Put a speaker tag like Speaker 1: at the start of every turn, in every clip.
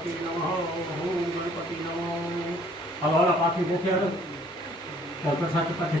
Speaker 1: ગણપતિ નમઃ ઓમ ગણપતિ નમઃ. હવે હવે પાછી બેસી આવે તો પ્રસાદ પાછી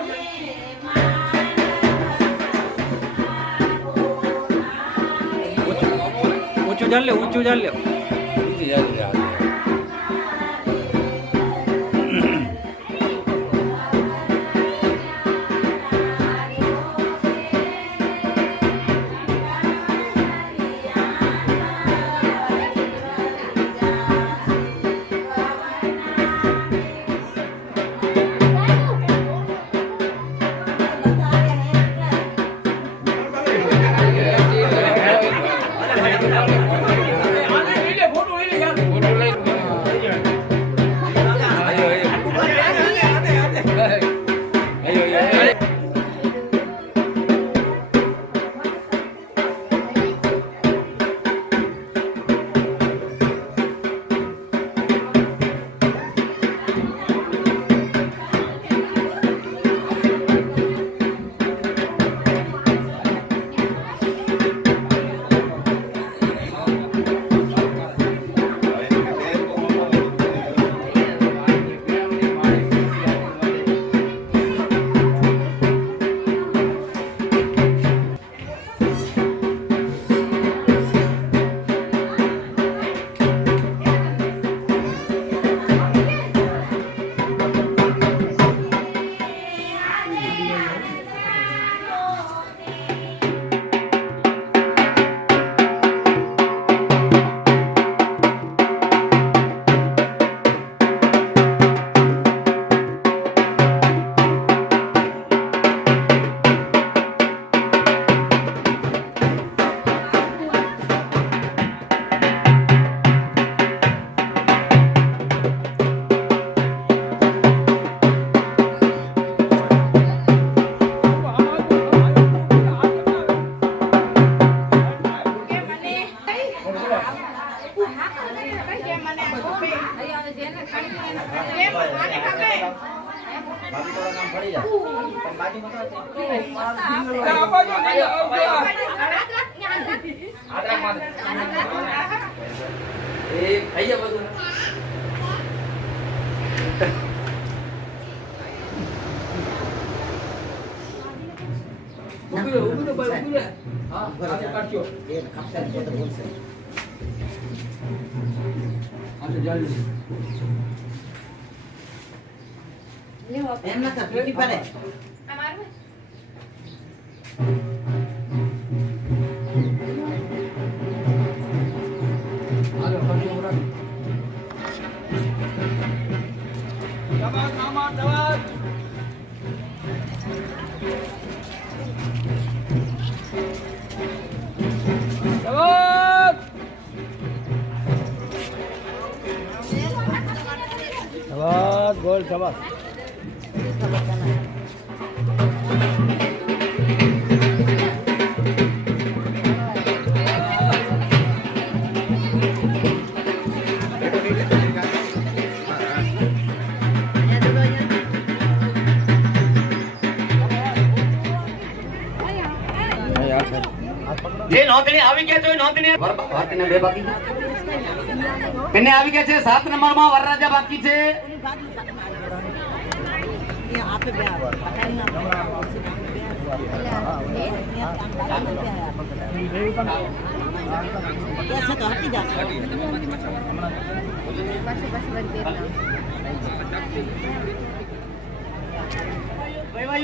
Speaker 1: કરાવીને
Speaker 2: ઊંચું ચાલ લે ઊંચું ચાલ લે
Speaker 3: એમ નથી પડે
Speaker 4: અમારું
Speaker 3: જે નોંધણી આવી ગયા છે નોંધણી બે બાકી. કન્યા આવી ગયા છે, સાત નંબરમાં વરરાજા બાકી છે.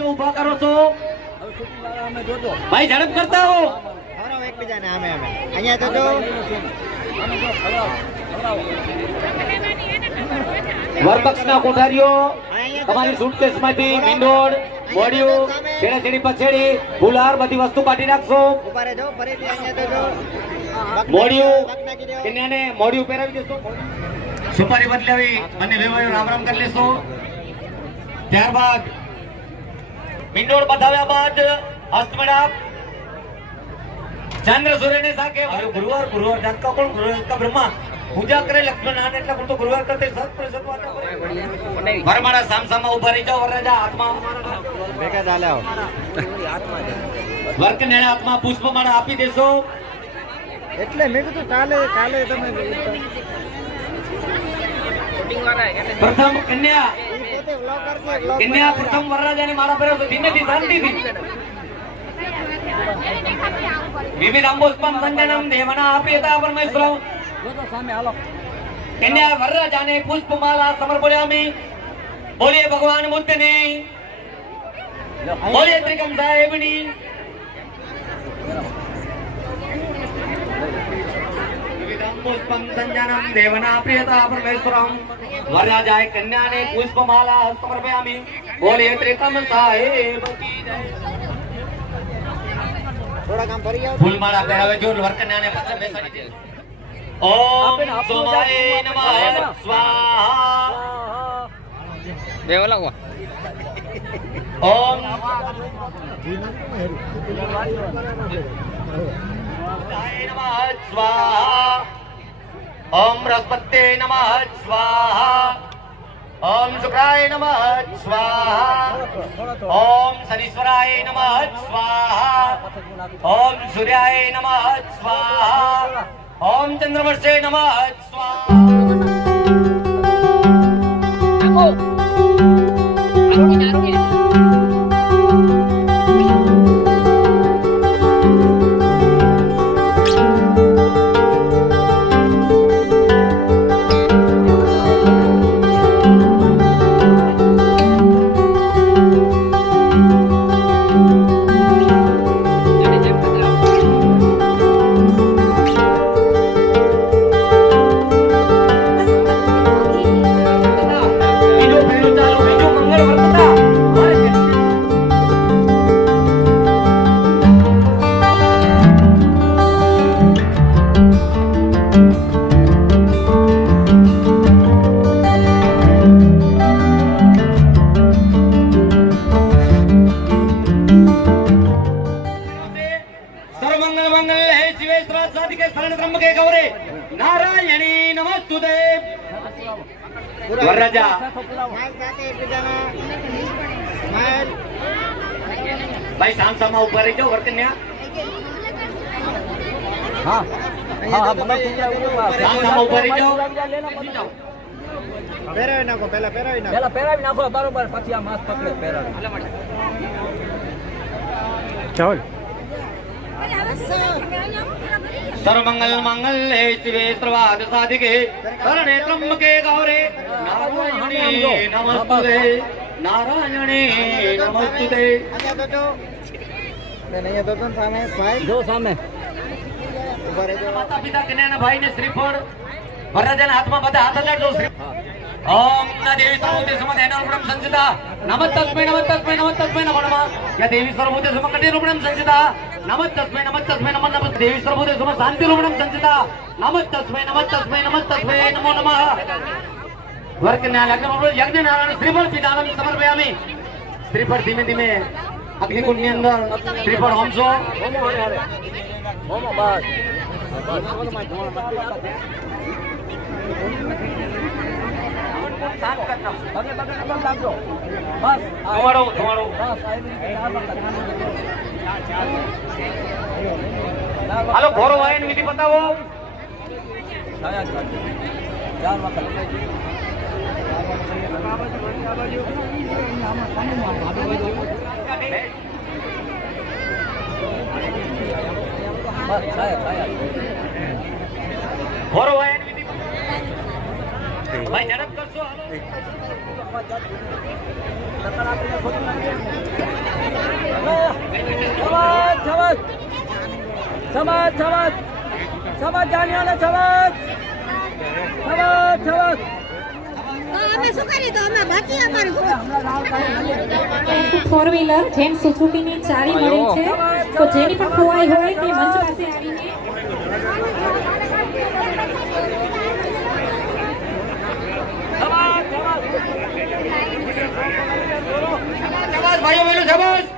Speaker 3: ઊભા કરો ભાઈ ઝડપ કરતા હો.
Speaker 4: એકબીજાને આમે આમે. અહીંયા તો જો.
Speaker 3: વરબક્ષના કોઠારીઓ તમારી સુટકેસમાંથી મીંડોળ મોડિયું છેડે છેડી પછેડી ફુલાર બધી વસ્તુ કાઢી નાખશો. મોડિયું. કન્યાને મોડિયું પહેરાવી દેશો. સુપારી બદલાવી અને વેવાયો રામ રામ કરી લેશો. ત્યારબાદ મીંડોળ બતાવ્યા બાદ હસ્તમેળાપ. ચંદ્ર સૂર્યને સાકે ગુરુવાર ગુરુવાર જાત કા કોણ બ્રહ્મા. પૂજા કરે લક્ષ્મણ નારાયણ હું તો ગુરુવાર કરતે સત પ્રસત વાચા કરે. વરમાળા મારા સામસામા ઊભા રહી જાઓ વરરાજા હાથમાં
Speaker 4: ભેગા ચાલે આવો.
Speaker 3: વર્કનેણે હાથમાં પુષ્પમાળા આપી દેશો.
Speaker 4: એટલે મેં કીધું કાલે કાલે તમે
Speaker 3: પ્રથમ કન્યા. કન્યા પ્રથમ વરરાજાને માળા પહેરાવશો. ધીમેથી શાંતિથી. વિવિધ અંબોસ્પમ સંજનમ દેવના આપેતા પરમેશ્વરમ કન્યા વરરાજાને પુષ્પમાલા સમર્પયામિ બોલીએ ભગવાન બુદ્ધને બોલીએ ત્રિકમ સાહેબની. પુષ્પમ સંજનમ દેવના પ્રિયતા પરમેશ્વરમ. વરરાજાએ કન્યાને પુષ્પમાલા સમર્પયામિ. બોલીએ ત્રિકમ સાહેબ કી જય.
Speaker 4: થોડા કામ ફરી આવો.
Speaker 3: ફૂલમાળા પહેરાવે જો વરકન્યાને પાછળ બેસાડી દે. ઓમ સોમાય નમઃ. સ્વાહા
Speaker 2: બે ઓલા
Speaker 3: ઓમ સ્વાહા ઓમ બૃહસ્પતે નમઃ સ્વાહા. ઓમ શુક્રાય નમઃ સ્વાહા. ઓમ શનીશ્વરાય નમઃ સ્વાહા. ઓમ સૂર્યાય નમઃ સ્વાહા. ઓમ ચંદ્રવર્ષે નમઃ. સ્વાહા. ભાઈ ઊભા રહી. જાઓ વર્કન્યા
Speaker 4: અહીંયા તો ભાઈ અહીંયા
Speaker 3: ઊભા
Speaker 4: રહો.
Speaker 3: જાઓ.
Speaker 4: પહેરાવી નાખો પહેલા પહેરાવી નાખો.
Speaker 2: પેલા પહેરાવી નાખો બરોબર. પછી આ માસ્ક પકડે પહેરાવી.
Speaker 3: સર્વમંગલ મંગલ હે શિવે સર્વાર્થ સાધિકે. શરણે ત્રંબકે ગૌરે. નારાયણી નમસ્તુતે. નારાયણી નમસ્તુતે.
Speaker 4: અહીંયા તો જો ને અહીંયા તો તને સામે ભાઈ
Speaker 2: જો સામે
Speaker 4: ઊભા રહેજો
Speaker 3: માતા પિતા કન્યાના ભાઈને શ્રીફળ વરરાજાના હાથમાં બધા હાથ અડાડજો શ્રી ઓમ ના દેવી સર્વોતે સમદ એના રૂપણમ સંચિતા નમસ્તસ્મૈ નમસ્તસ્મૈ નમસ્તસ્મૈ નમો નમઃ યા દેવી સર્વોતે સમદ કટી રૂપણમ સંચિતા નમસ્તસ્મૈ નમસ્તસ્મૈ નમો નમઃ દેવી સર્વોતે સમદ શાંતિ રૂપણમ સંચિતા નમસ્તસ્મૈ નમસ્તસ્મૈ નમસ્તસ્મૈ નમો નમઃ વર્કન્યા લગ્ન યજ્ઞ નારાયણ શ્રીફળ પિતાનમ સમર્પયામિ શ્રીફળ ધીમે ધીમે અગ્નિકુંડની અંદર ત્રિપણ
Speaker 2: હોમો વખત.
Speaker 3: હાલો ઘોરો વાયન વિધિ બતાવો ઘોરો વાયન વિધિ ભાઈ ઝડપ કરશો, હાલો.
Speaker 2: સમાજ સમાજ. સમાજ જાણ્યા ને સમાજ. સમાજ સમાજ.
Speaker 5: ફોર વ્હીલર જેમ સુઝુકીની ચાવી મળી છે તો જેની પણ ખોવાઈ હોય તે મંચ પાસે આવીને
Speaker 3: શાબાશ ભાઈઓ બહેનો શાબાશ